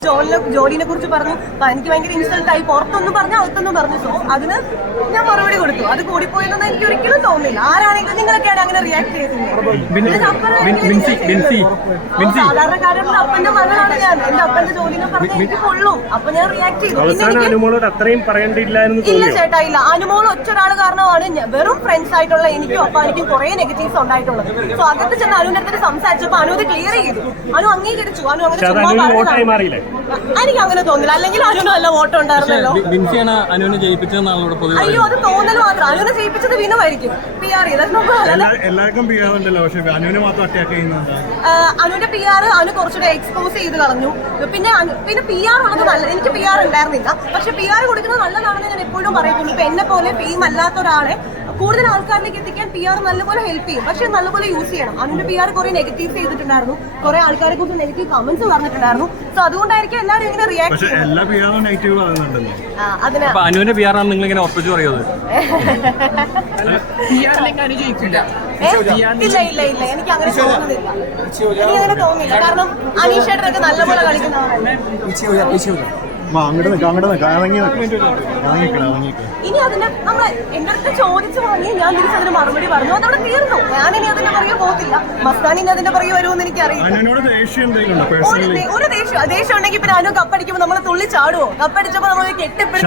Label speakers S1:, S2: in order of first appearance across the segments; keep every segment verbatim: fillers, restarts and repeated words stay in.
S1: ജോലിനെ ജോലിനെ കുറിച്ച് പറഞ്ഞു. എനിക്ക് ഭയങ്കര ഇൻസൾട്ട് ആയി. പുറത്തൊന്നും പറഞ്ഞു, അകത്തൊന്നും പറഞ്ഞു. സോ അതിന് ഞാൻ മറുപടി കൊടുത്തു. അത് കൂടിപ്പോയെന്ന് എനിക്ക് ഒരിക്കലും തോന്നില്ല. ആരാണെങ്കിലും നിങ്ങളൊക്കെയാണ് അങ്ങനെ റിയാക്ട് ചെയ്തിട്ടുള്ളത്. സാധാരണക്കാരുടെ അപ്പന്റെ മകളാണ് ഞാൻ. എന്റെ അപ്പന്റെ ജോലിനെ പറഞ്ഞാൽ എനിക്ക് കൊള്ളും. അപ്പൊ ഞാൻ റിയാക്ട് ചെയ്തു. ഇല്ല ചേട്ടാ, ഇല്ല. അനുമോൾ ഒറ്റ ഒരാൾ കാരണമാണ് വെറും ഫ്രണ്ട്സ് ആയിട്ടുള്ള എനിക്കും അപ്പൊ എനിക്കും കുറെ നെഗറ്റീവ്സ് ഉണ്ടായിട്ടുള്ളത്. സോ അകത്ത് ചെന്ന് അനുവിന്റെ അടുത്ത് സംസാരിച്ചപ്പോ അനു അത് ക്ലിയർ ചെയ്തു. അനു അംഗീകരിച്ചു. അനു അങ്ങനെ എനിക്ക് അങ്ങനെ തോന്നില്ല. അല്ലെങ്കിൽ അനുവിന് നല്ല വോട്ട് ഉണ്ടായിരുന്നല്ലോ. അയ്യോ, അത് തോന്നൽ മാത്രം. അനുവിനെ ജയിപ്പിച്ചത് വിനുവായിരിക്കും. പി ആർ അനുവിന്റെ പി ആർ അനു കുറച്ചുകൂടെ എക്സ്പോസ് ചെയ്ത് കളഞ്ഞു. പിന്നെ പിന്നെ പി ആർ ഉള്ളത് നല്ല. എനിക്ക് പി ആർ ഉണ്ടായിരുന്നില്ല. പക്ഷെ പി ആർ കൊടുക്കുന്നത് നല്ലതാണെന്ന് ഞാൻ എപ്പോഴും പറയുന്നുള്ളൂ. ഇപ്പൊ എന്നെ പോലെ ഫെയിം അല്ലാത്ത ഒരാളെ കൂടുതൽ ആൾക്കാരിലേക്ക് എത്തിക്കാൻ പി ആർ നല്ലപോലെ ഹെൽപ്പ് ചെയ്യും. പക്ഷെ നല്ലപോലെ യൂസ് ചെയ്യണം. അനുവിന്റെ പി ആർ കുറെ നെഗറ്റീവ് ചെയ്തിട്ടുണ്ടായിരുന്നു. കുറെ ആൾക്കാരെ കുറിച്ച് നെഗറ്റീവ് കമന്റ്സ് പറഞ്ഞിട്ടുണ്ടായിരുന്നു. സോ അതുകൊണ്ടായിരിക്കും എല്ലാവരും ഇങ്ങനെ റിയാക്ട് ചെയ്യുന്നത്.
S2: അനുവിന്റെ പി ആർ ആണ് നിങ്ങൾ ഇങ്ങനെ ഉറപ്പിച്ചു പറയുന്നത്?
S1: ഇല്ല ഇല്ല ഇല്ല, എനിക്ക് അങ്ങനെ തോന്നുന്നില്ല. എനിക്ക് അങ്ങനെ തോന്നുന്നില്ല. കാരണം അനീഷേട്ടനൊക്കെ നല്ലപോലെ കളിക്കുന്നവരല്ലേ. ഇനി അതിന് നമ്മൾ എന്റെ അടുത്ത് ചോദിച്ചു വാങ്ങി ഞാൻ തിരിച്ചതിന് മറുപടി പറഞ്ഞു. അതവിടെ തീർന്നു. ഞാനിനി അതിന്റെ പുറകെ പോകത്തില്ല. മസ്താനി ഇനി അതിന്റെ പുറകെ വരുമെന്ന് എനിക്കറിയില്ല. ഒരു ദേഷ്യം ദേഷ്യം ഉണ്ടെങ്കിൽ പിന്നെ അനു കപ്പടിക്കുമ്പോൾ നമ്മൾ തുള്ളി ചാടുവോ? കപ്പടിച്ചപ്പോ നമ്മൾ കെട്ടിപ്പിടിച്ച്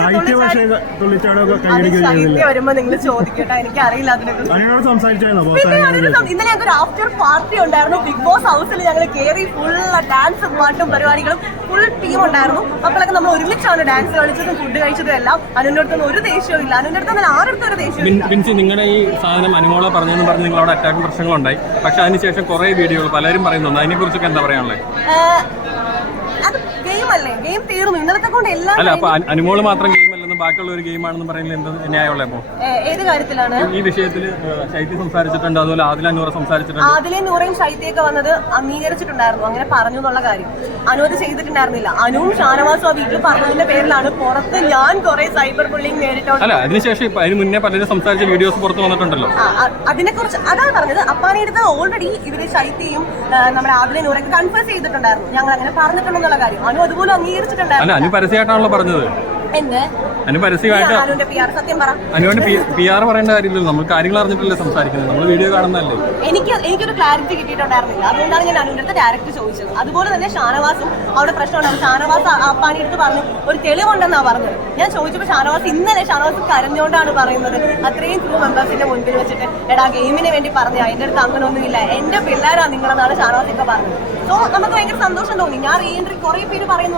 S1: സാഹിത്യം വരുമ്പോ നിങ്ങൾ ചോദിക്കട്ടെ. എനിക്ക് അറിയില്ല അതിനെക്കുറിച്ച്. ഇന്നലെ ഞങ്ങൾക്ക് ഒരു ആഫ്റ്റർ പാർട്ടി ഉണ്ടായിരുന്നു. ബിഗ് ബോസ് ഹൗസിൽ ഞങ്ങൾ കയറി ഫുൾ ഡാൻസും പാട്ടും പരിപാടികളും ഫുൾ ടീം ഉണ്ടായിരുന്നു. അപ്പോഴൊക്കെ നമ്മൾ ഒരുമിച്ചാണ് ഡാൻസ് കളിച്ചതും ഫുഡ് കഴിച്ചതും എല്ലാം. അനുവിന്റെ അടുത്തൊന്നും ഒരു ദേഷ്യവും ഇല്ല. അനുവിന്റെ അടുത്ത് ആരുടെ ഒരു ദേഷ്യവും.
S2: നിങ്ങളുടെ ഈ സാധനം അനുമോളെ പറഞ്ഞെന്ന് പറഞ്ഞ് നിങ്ങളവിടെ അറ്റാക്ക് പ്രശ്നങ്ങളുണ്ടായി. പക്ഷെ അതിനുശേഷം കുറെ വീഡിയോകൾ പലരും പറയുന്നുണ്ട്. അതിനെ കുറിച്ചൊക്കെ എന്താ പറയാനുള്ളത്?
S1: അത് ഗെയിം അല്ലേ? ഗെയിം തീർന്നു. ഇന്നലത്തെ കൊണ്ട് എല്ലാം.
S2: അല്ല, അപ്പൊ അനുമോള് മാത്രം ഗെയിം അല്ലെന്ന് ബാക്കിയുള്ള ഒരു ഗെയിം ആണെന്ന് പറയുന്നത് എന്ത് ന്യായമുള്ള? ഇപ്പൊ
S1: ഏത് കാര്യത്തിലാണ്
S2: ഈ വിഷയത്തിൽ ശൈത്യ സംസാരിച്ചിട്ടുണ്ട്, അതുപോലെ ആദില നൂറ സംസാരിച്ചിട്ടുണ്ട്.
S1: ആദിലെ നൂറയും ശൈത്യയൊക്കെ വന്നത് അംഗീകരിച്ചിട്ടുണ്ടായിരുന്നു. അങ്ങനെ പറഞ്ഞു എന്നുള്ള കാര്യം അനു അത് ചെയ്തിട്ടുണ്ടായിരുന്നില്ല. അനുവും ഷാനവാസും ആ വീട്ടിൽ പറഞ്ഞതിന്റെ പേരിലാണ് പുറത്ത് ഞാൻ കുറെ സൈബർ ബുള്ളിങ് നേരിട്ടുണ്ട്.
S2: അല്ല, അതിനുശേഷം അതിന് മുന്നേ പലരും സംസാരിച്ച വീഡിയോസ് പുറത്ത് വന്നിട്ടുണ്ടല്ലോ.
S1: അതിനെ കുറിച്ച് അതാണ് പറഞ്ഞത്. അപ്പാനെടുത്ത് ഓൾറെഡി ഇവര് ശൈത്യയും നമ്മുടെ ആദിലെ നൂറൊക്കെ കൺഫേസ് ചെയ്തിട്ടുണ്ടായിരുന്നു. ഞങ്ങൾ അങ്ങനെ പറഞ്ഞിട്ടുണ്ടെന്നുള്ള കാര്യം അനു അതുപോലെ അംഗീകരിച്ചിട്ടുണ്ടായിരുന്നു.
S2: അനു പരസ്യമായിട്ടാണല്ലോ പറഞ്ഞത്. അനു പരസ്യമായിട്ട് അനുവിന്റെ പി ആർ പറയേണ്ട കാര്യമില്ലല്ലോ. നമ്മൾ കാര്യങ്ങൾ അറിഞ്ഞിട്ടല്ലേ സംസാരിക്കുന്നത്. നമ്മൾ വീഡിയോ കാണുന്നതല്ലേ.
S1: എനിക്ക് എനിക്കൊരു ക്ലാരിറ്റി കിട്ടിയിട്ടുണ്ടായിരുന്നില്ല. അതുകൊണ്ടാണ് ഞാൻ അനുവിന്റെ അടുത്ത് ഡയറക്റ്റ് ചോദിച്ചത്. അതുപോലെ തന്നെ ഷാനവാസും അവിടെ പ്രശ്നമുണ്ടായിരുന്നു. ഷാനവാസ് അപ്പാനി അടുത്ത് പറഞ്ഞു ഒരു തെളിവുണ്ടെന്നാ പറഞ്ഞത്. ഞാൻ ചോദിച്ചപ്പോൾ ഷാനവാസ് ഇന്നലെ ഷാനവാസ് കരഞ്ഞോണ്ടാണ് പറയുന്നത്. അത്രയും ക്രൂ മെമ്പേഴ്സിന്റെ മുൻപിൽ വെച്ചിട്ട് എടാ ഗെയിമിന് വേണ്ടി പറഞ്ഞ എന്റെ അടുത്ത് അങ്ങനെ ഒന്നുമില്ല, എന്റെ പിള്ളേരാ നിങ്ങളെന്നാണ് ഷാനവാസ് ഒക്കെ പറഞ്ഞത്. സോ നമുക്ക് ഭയങ്കര സന്തോഷം തോന്നി. ഞാൻ റീ എൻട്രി കുറെ പേര് പറയുന്നു.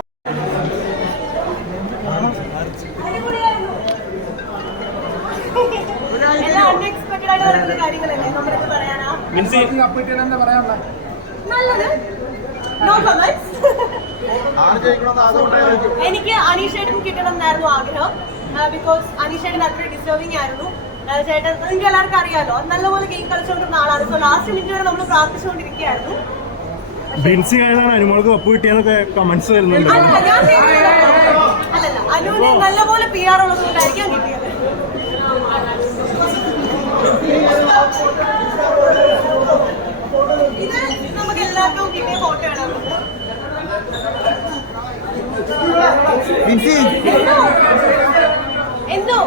S1: എനിക്ക് അനീഷേട്ടൻ കിട്ടണം എന്നായിരുന്നു ആഗ്രഹം. ബിക്കോസ് അനീഷേട്ടൻ അത്ര ഡിസ്റ്റർബിംഗ് ആയിരുന്നു. ചേട്ടൻ നിങ്ങൾക്ക് എല്ലാവർക്കും അറിയാലോ, നല്ലപോലെ ഗെയിം കളിച്ചുകൊണ്ടിരുന്ന ആളാണ്. സോ ലാസ്റ്റ് മിനിറ്റ് വരെ നമ്മൾ പ്രാർത്ഥിച്ചുകൊണ്ടിരിക്കുകയായിരുന്നു. അല്ലല്ല, അനുവിന് നല്ലപോലെ പി ആർ ഉള്ളത് കൊണ്ടായിരിക്കാം കിട്ടിയത്. ഇത് നമുക്ക് എല്ലാവർക്കും കിട്ടിയ ഫോട്ടോയാണ്. എന്തോ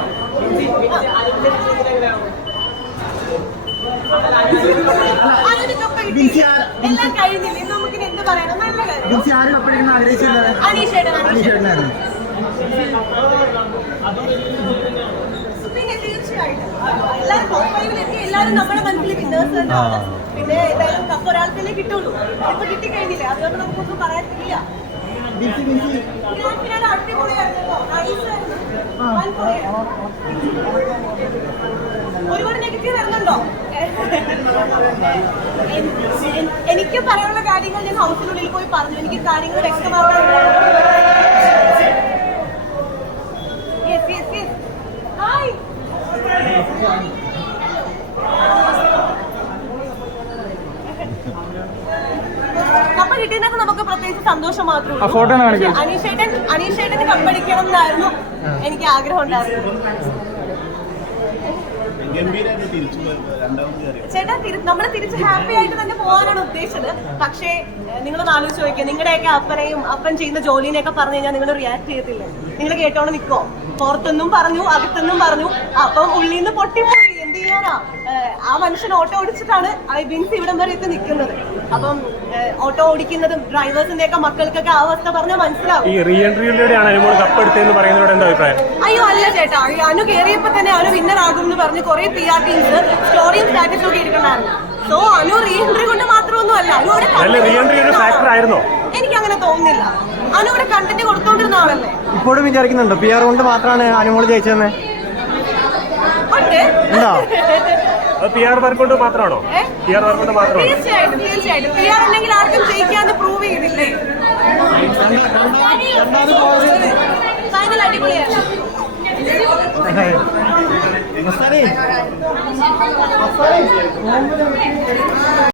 S1: എല്ലാം കഴിഞ്ഞില്ലേ? നമുക്കിനി എന്ത് പറയണം? നല്ല കാര്യം. അനീഷേട്ടൻ പിന്നെ തീർച്ചയായിട്ടും എല്ലാവരും ടോപ്പ് ഫൈവിലെത്തി. എല്ലാവരും നമ്മുടെ മനസ്സിൽ വിന്നേഴ്സ് തന്നെയാണ്. പിന്നെ എന്തായാലും കപ്പ് ഒരാൾക്കല്ലേ കിട്ടുള്ളൂ. ഇപ്പൊ കിട്ടിക്കഴിഞ്ഞില്ലേ, അതുകൊണ്ട് നമുക്കൊന്നും പറയാനില്ല. അടിപൊളിയായിരുന്നു. ഒരുപാട് നെഗറ്റീവ് വരുന്നുണ്ടോ? എനിക്ക് പറയാനുള്ള കാര്യങ്ങൾ ഞാൻ ഹൗസിനുള്ളിൽ പോയി പറഞ്ഞു. എനിക്ക് കാര്യങ്ങൾ വ്യക്തമാക്കാനുണ്ട്. കപ്പ കിട്ടിയതിനൊക്കെ നമുക്ക് പ്രത്യേകിച്ച് സന്തോഷം മാത്രമേ ഉള്ളൂ. അനീഷേട്ടൻ അനീഷേട്ടന് കപ്പടിക്കണം എന്നായിരുന്നു എനിക്ക് ആഗ്രഹം ഉണ്ടായിരുന്നു. ചേട്ടാ നമ്മൾ തിരിച്ച് ഹാപ്പി ആയിട്ട് തന്നെ പോകാനാണ് ഉദ്ദേശിച്ചത്. പക്ഷേ നിങ്ങളൊന്ന് ആലോചിച്ച് നോക്കിയാൽ നിങ്ങളുടെയൊക്കെ അപ്പനെയും അപ്പൻ ചെയ്യുന്ന ജോലിനെയൊക്കെ പറഞ്ഞു കഴിഞ്ഞാൽ നിങ്ങൾ റിയാക്ട് ചെയ്യത്തില്ലേ? നിങ്ങൾ കേട്ടോണ്ട് നിൽക്കോ? പുറത്തൊന്നും പറഞ്ഞു, അകത്തൊന്നും പറഞ്ഞു, അപ്പം ഉള്ളിൽ നിന്ന് പൊട്ടിപ്പോയി. എന്ത് ചെയ്യാനാ? ആ മനുഷ്യൻ ഓട്ടോ ഓടിച്ചിട്ടാണ് ബിൻസ് ഇവിടം വരെ എത്തി നിൽക്കുന്നത്. അപ്പം ഓട്ടോ ഓടിക്കുന്നതും ഡ്രൈവേഴ്സിന്റെ ഒക്കെ മക്കൾക്കൊക്കെ ആ അവസ്ഥ പറഞ്ഞാൽ മനസ്സിലാവും.
S3: ഈ റീ എൻട്രിയിലൂടെയാണ് അനുമോൾ കപ്പെടുത്തതെന്ന് പറയുന്നതോടെ എന്താ അഭിപ്രായം?
S1: അയ്യോ അല്ല ചേട്ടാ, അനു കയറിയപ്പോ തന്നെ അനു വിന്നർ ആകും എന്ന് പറഞ്ഞ് കുറെ പി ആർ ടീംസ് സ്റ്റോറിയും സ്റ്റാറ്റസും ഒക്കെ ഇരിക്കണ്ടായിരുന്നു. സോ അനു റീ എൻട്രി കൊണ്ട് മാത്രമൊന്നും അല്ല, അനു എനിക്ക് അങ്ങനെ തോന്നുന്നില്ല. അനു ഇവിടെ കണ്ടന്റ് കൊടുത്തോണ്ടിരുന്ന ആളല്ലേ.
S4: ഇപ്പോഴും വിചാരിക്കുന്നുണ്ടോ പി ആർ കൊണ്ട് മാത്രമാണ് അനുമോൾ ജയിച്ചതെന്ന്?
S3: പി ആർ വർക്ക് കൊണ്ട് മാത്രമാണോ? പി ആർ വർക്ക് കൊണ്ട് മാത്രമാണോ?
S1: തീർച്ചയായിട്ടും തീർച്ചയായിട്ടും പി ആർ ഉണ്ടെങ്കിൽ ആർക്കും ജയിക്കാന്ന് പ്രൂവ് ചെയ്തില്ലേ? ഫൈനൽ അടിപൊളിയാണ്.